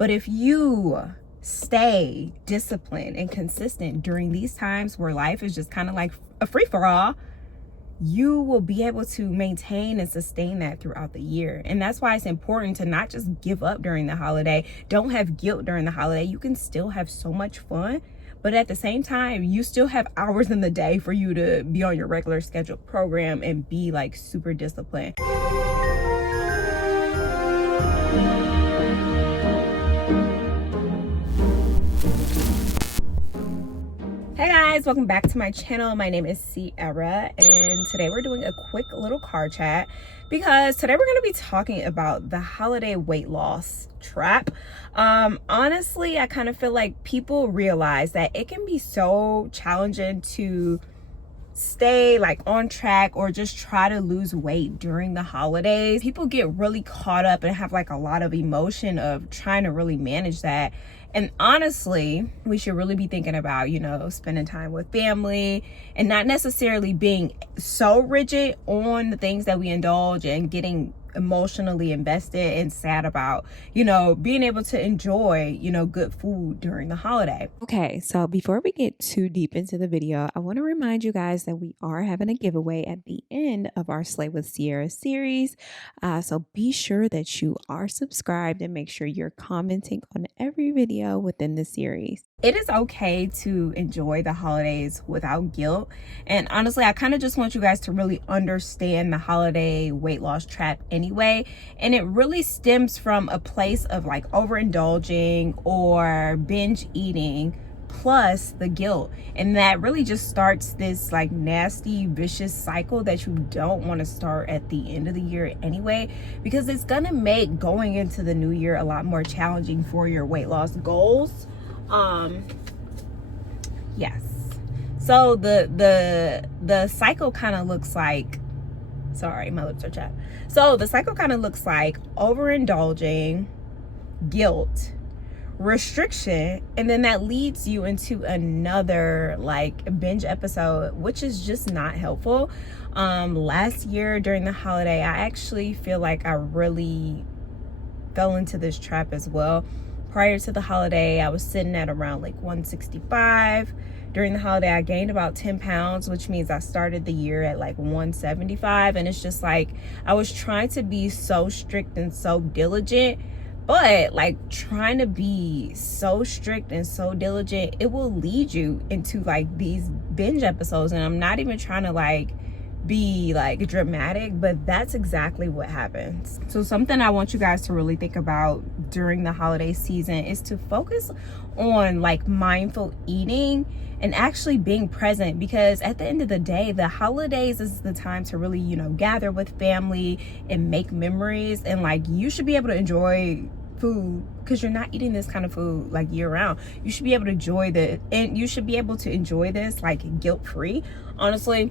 But if you stay disciplined and consistent during these times where life is just kind of like a free-for-all, you will be able to maintain and sustain that throughout the year. And that's why it's important to not just give up during the holiday. Don't have guilt during the holiday. You can still have so much fun, but at the same time, you still have hours in the day for you to be on your regular scheduled program and be like super disciplined. Hey guys, welcome back to my channel. My name is Sierra, and today we're doing a quick little car chat because today we're going to be talking about the holiday weight loss trap. Honestly, I kind of feel like people realize that it can be so challenging to stay like on track or just try to lose weight during the holidays. People get really caught up and have like a lot of emotion of trying to really manage that. And honestly, we should really be thinking about, spending time with family and not necessarily being so rigid on the things that we indulge and getting emotionally invested and sad about, being able to enjoy, good food during the holiday. Okay, so before we get too deep into the video, I want to remind you guys that we are having a giveaway at the end of our Sleigh with Sierra series. So be sure that you are subscribed and make sure you're commenting on every video within the series. It is okay to enjoy the holidays without guilt. And honestly, I kind of just want you guys to really understand the holiday weight loss trap anyway. And it really stems from a place of like overindulging or binge eating plus the guilt. And that really just starts this like nasty, vicious cycle that you don't want to start at the end of the year anyway, because it's going to make going into the new year a lot more challenging for your weight loss goals. Yes. So the cycle kind of looks like, sorry, my lips are chapped. So the cycle kind of looks like overindulging, guilt, restriction, and then that leads you into another like binge episode, which is just not helpful. Last year during the holiday, I actually feel like I really fell into this trap as well. Prior to the holiday, I was sitting at around like 165. During the holiday, I gained about 10 pounds, which means I started the year at like 175. And it's just like, I was trying to be so strict and so diligent, but like trying to be so strict and so diligent, it will lead you into like these binge episodes. And I'm not even trying to like be like dramatic, but that's exactly what happens. So something I want you guys to really think about during the holiday season is to focus on like mindful eating and actually being present, because at the end of the day, the holidays is the time to really, gather with family and make memories. And like, you should be able to enjoy food because you're not eating this kind of food like year round. You should be able to enjoy this like guilt-free, honestly.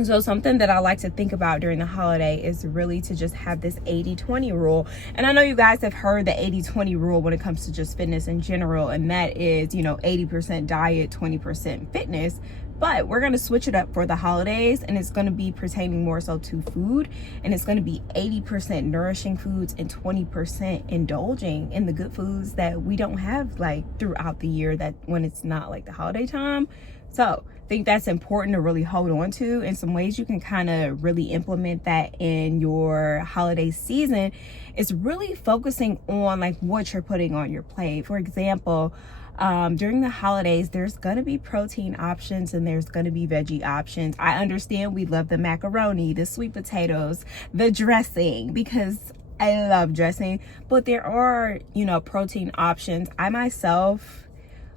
So something that I like to think about during the holiday is really to just have this 80-20 rule. And I know you guys have heard the 80-20 rule when it comes to just fitness in general. And that is, 80% diet, 20% fitness. But we're going to switch it up for the holidays, and it's going to be pertaining more so to food. And it's going to be 80% nourishing foods and 20% indulging in the good foods that we don't have like throughout the year, that when it's not like the holiday time. So I think that's important to really hold on to. And some ways you can kind of really implement that in your holiday season is really focusing on like what you're putting on your plate. For example, during the holidays, there's going to be protein options and there's going to be veggie options. I understand we love the macaroni, the sweet potatoes, the dressing, because I love dressing, but there are, protein options. I myself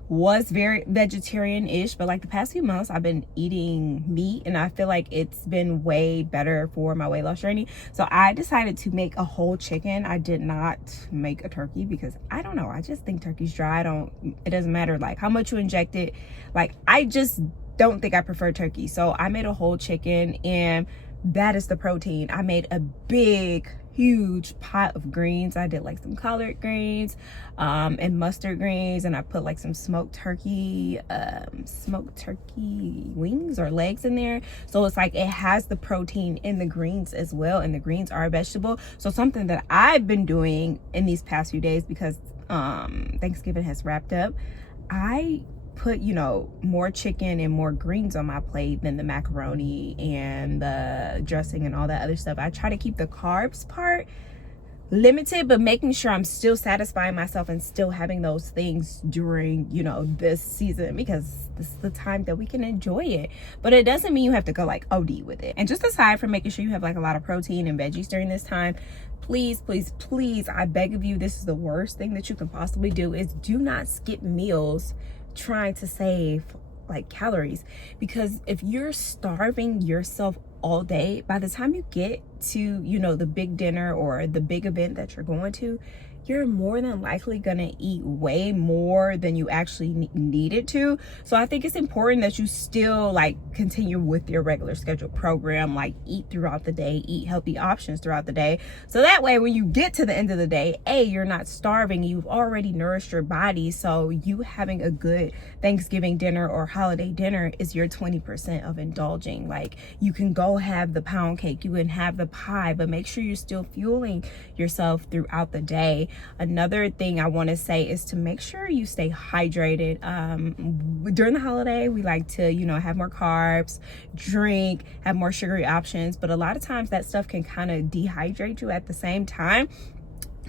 was very vegetarian-ish, but like the past few months I've been eating meat, and I feel like it's been way better for my weight loss journey. So I decided to make a whole chicken. I did not make a turkey because I don't know, I just think turkey's dry. It doesn't matter like how much you inject it, like I just don't think I prefer turkey. So I made a whole chicken, and that is the protein. I made a big huge pot of greens. I did like some collard greens and mustard greens, and I put like some smoked turkey wings or legs in there. So it's like it has the protein in the greens as well, and the greens are a vegetable. So something that I've been doing in these past few days, because Thanksgiving has wrapped up, I put, you know, more chicken and more greens on my plate than the macaroni and the dressing and all that other stuff. I try to keep the carbs part limited, but making sure I'm still satisfying myself and still having those things during, you know, this season, because this is the time that we can enjoy it. But it doesn't mean you have to go like OD with it. And just aside from making sure you have like a lot of protein and veggies during this time, please, please, please, I beg of you, this is the worst thing that you can possibly do, is do not skip meals trying to save like calories. Because if you're starving yourself all day, by the time you get to, you know, the big dinner or the big event that you're going to, you're more than likely gonna eat way more than you actually needed to. So I think it's important that you still like continue with your regular scheduled program, like eat throughout the day, eat healthy options throughout the day. So that way, when you get to the end of the day, you're not starving, you've already nourished your body. So you having a good Thanksgiving dinner or holiday dinner is your 20% of indulging. Like, you can go have the pound cake, you can have the pie, but make sure you're still fueling yourself throughout the day. Another thing I want to say is to make sure you stay hydrated. During the holiday, we like to, you know, have more carbs, drink, have more sugary options, but a lot of times that stuff can kind of dehydrate you at the same time.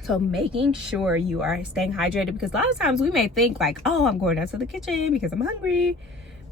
So making sure you are staying hydrated, because a lot of times we may think like, oh, I'm going out to the kitchen because I'm hungry,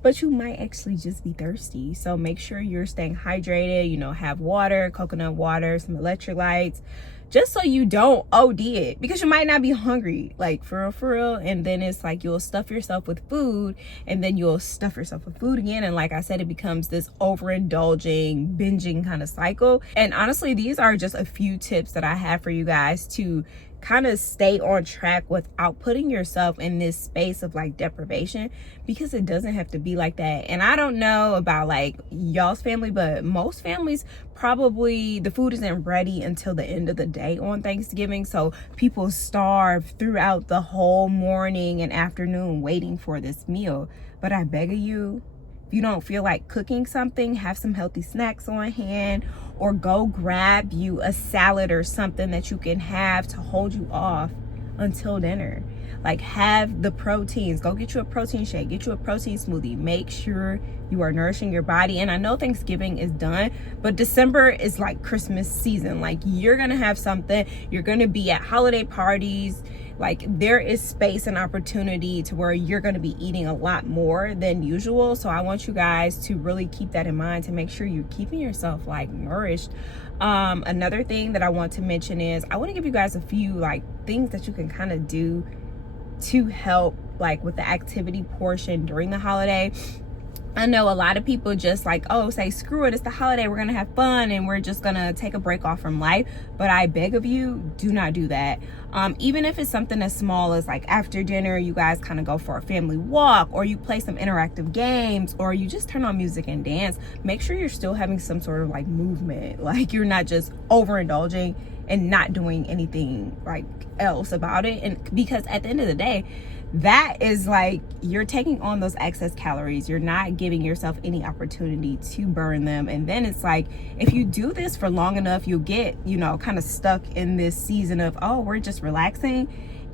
but you might actually just be thirsty. So make sure you're staying hydrated, you know, have water, coconut water, some electrolytes, just so you don't OD it, because you might not be hungry, like for real. And then it's like you'll stuff yourself with food, and then you'll stuff yourself with food again. And like I said, it becomes this overindulging, binging kind of cycle. And honestly, these are just a few tips that I have for you guys to kind of stay on track without putting yourself in this space of like deprivation, because it doesn't have to be like that. And I don't know about like y'all's family, but most families, probably the food isn't ready until the end of the day on Thanksgiving. So people starve throughout the whole morning and afternoon waiting for this meal. But I beg of you, if you don't feel like cooking something, have some healthy snacks on hand, or go grab you a salad or something that you can have to hold you off until dinner. Like, have the proteins. Go get you a protein shake, get you a protein smoothie. Make sure you are nourishing your body. And I know Thanksgiving is done, but December is like Christmas season. Like, you're gonna have something, you're gonna be at holiday parties. Like, there is space and opportunity to where you're going to be eating a lot more than usual. So I want you guys to really keep that in mind, to make sure you're keeping yourself like nourished. Another thing that I want to mention is I want to give you guys a few like things that you can kind of do to help like with the activity portion during the holiday. I know a lot of people just like, oh, say screw it, it's the holiday, we're gonna have fun and we're just gonna take a break off from life. But I beg of you, do not do that. Even if it's something as small as like after dinner, you guys kind of go for a family walk, or you play some interactive games, or you just turn on music and dance. Make sure you're still having some sort of like movement, like you're not just overindulging and not doing anything like else about it. And because at the end of the day, that is like you're taking on those excess calories, you're not giving yourself any opportunity to burn them. And then it's like, if you do this for long enough, you'll get, you know, kind of stuck in this season of, oh, we're just relaxing,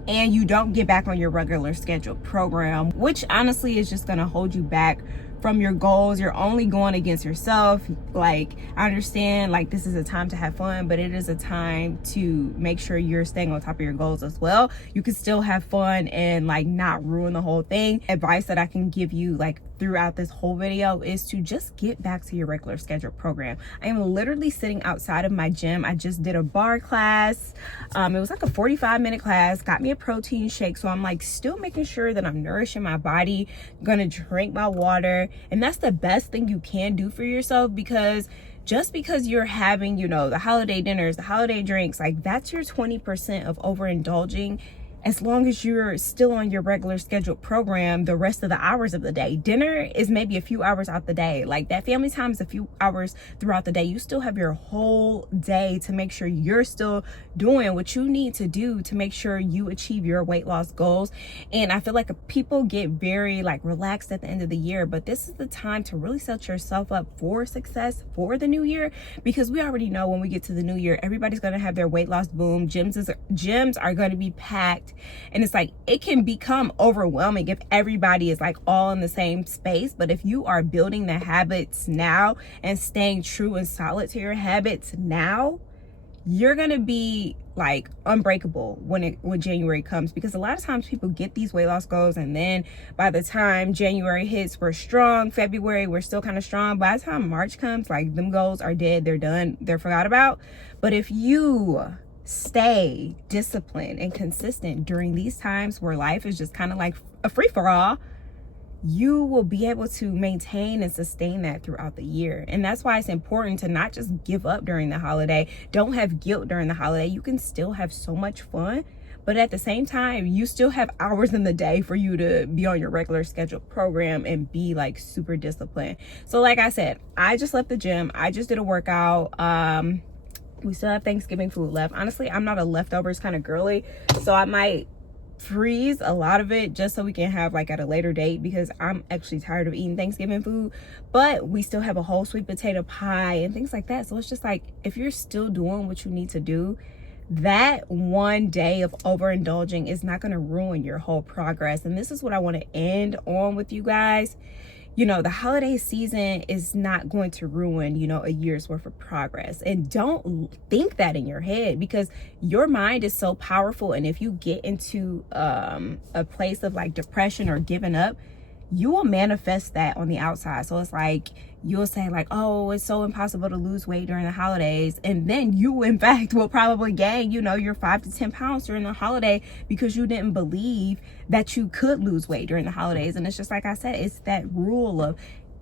and you don't get back on your regular scheduled program, which honestly is just going to hold you back from your goals. You're only going against yourself. Like, I understand like this is a time to have fun, but it is a time to make sure you're staying on top of your goals as well. You can still have fun and like not ruin the whole thing. Advice that I can give you like throughout this whole video is to just get back to your regular scheduled program. I am literally sitting outside of my gym. I just did a barre class. It was like a 45-minute class, got me a protein shake. So I'm like still making sure that I'm nourishing my body, gonna drink my water. And that's the best thing you can do for yourself, because just because you're having, you know, the holiday dinners, the holiday drinks, like that's your 20% of overindulging as long as you're still on your regular scheduled program the rest of the hours of the day. Dinner is maybe a few hours out the day. Like that family time is a few hours throughout the day. You still have your whole day to make sure you're still doing what you need to do to make sure you achieve your weight loss goals. And I feel like people get very like relaxed at the end of the year, but this is the time to really set yourself up for success for the new year, because we already know when we get to the new year, everybody's going to have their weight loss boom. Gyms are going to be packed, and it's like it can become overwhelming if everybody is like all in the same space. But if you are building the habits now and staying true and solid to your habits now, you're going to be like unbreakable when January comes, because a lot of times people get these weight loss goals, and then by the time January hits, we're strong. February, we're still kind of strong. By the time March comes, like them goals are dead, they're done, they're forgot about. But if you stay disciplined and consistent during these times where life is just kind of like a free-for-all, you will be able to maintain and sustain that throughout the year. And that's why it's important to not just give up during the holiday. Don't have guilt during the holiday. You can still have so much fun, but at the same time, you still have hours in the day for you to be on your regular scheduled program and be like super disciplined. So like I said, I just left the gym. I just did a workout. We still have Thanksgiving food left. Honestly, I'm not a leftovers kind of girly, so I might freeze a lot of it just so we can have like at a later date, because I'm actually tired of eating Thanksgiving food. But we still have a whole sweet potato pie and things like that. So it's just like, if you're still doing what you need to do, that one day of overindulging is not going to ruin your whole progress. And this is what I want to end on with you guys. You know, the holiday season is not going to ruin, you know, a year's worth of progress. And don't think that in your head, because your mind is so powerful. And if you get into a place of like depression or giving up, you will manifest that on the outside. So it's like, you'll say like, oh, it's so impossible to lose weight during the holidays. And then you, in fact, will probably gain, you know, your 5 to 10 pounds during the holiday because you didn't believe that you could lose weight during the holidays. And it's just like I said, it's that rule of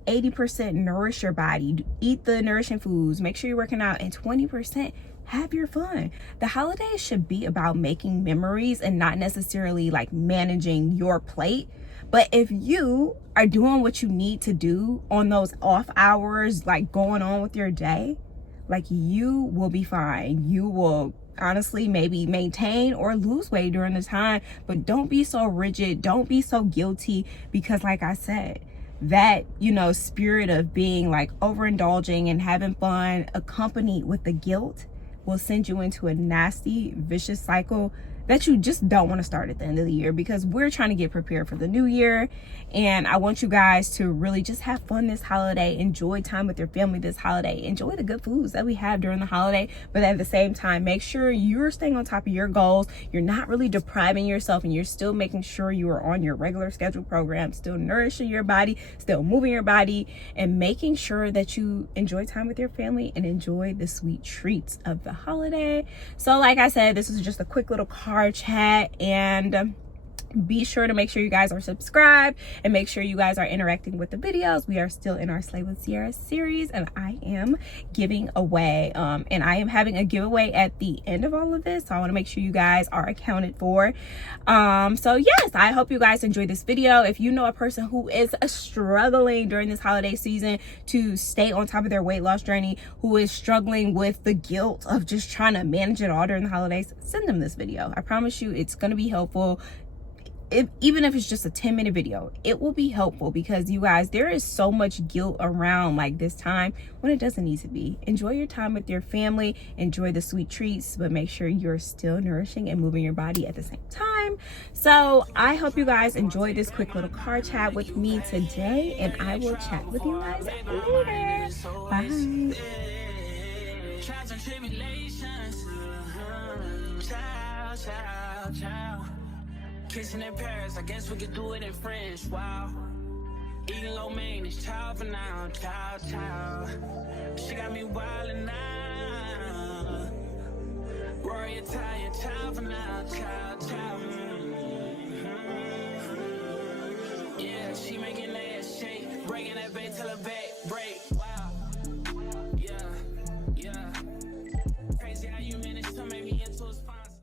80% nourish your body, eat the nourishing foods, make sure you're working out, and 20% have your fun. The holidays should be about making memories and not necessarily like managing your plate. But if you are doing what you need to do on those off hours, like going on with your day, like you will be fine. You will honestly maybe maintain or lose weight during the time, but don't be so rigid. Don't be so guilty, because like I said, that, you know, spirit of being like overindulging and having fun accompanied with the guilt will send you into a nasty, vicious cycle that you just don't want to start at the end of the year, because we're trying to get prepared for the new year. And I want you guys to really just have fun this holiday, enjoy time with your family this holiday, enjoy the good foods that we have during the holiday, but at the same time, make sure you're staying on top of your goals. You're not really depriving yourself, and you're still making sure you are on your regular scheduled program, still nourishing your body, still moving your body, and making sure that you enjoy time with your family and enjoy the sweet treats of the holiday. So like I said, this is just a quick little card chat, and be sure to make sure you guys are subscribed and make sure you guys are interacting with the videos. We are still in our Sleigh with Sierra series, and I am giving away and I am having a giveaway at the end of all of this, so I want to make sure you guys are accounted for. So yes, I hope you guys enjoyed this video. If you know a person who is struggling during this holiday season to stay on top of their weight loss journey, who is struggling with the guilt of just trying to manage it all during the holidays, send them this video. I promise you it's going to be helpful. Even if it's just a 10-minute video, it will be helpful, because you guys, there is so much guilt around like this time when it doesn't need to be. Enjoy your time with your family, enjoy the sweet treats, but make sure you're still nourishing and moving your body at the same time. So I hope you guys enjoyed this quick little car chat with me today, and I will chat with you guys later. Bye. Kissing in Paris, I guess we could do it in French. Wow. Eating low main, it's child for now. Child. She got me wildin' now. Rory Italian, child for now. Child. Yeah, she making that shake. Breaking that bait till her back break.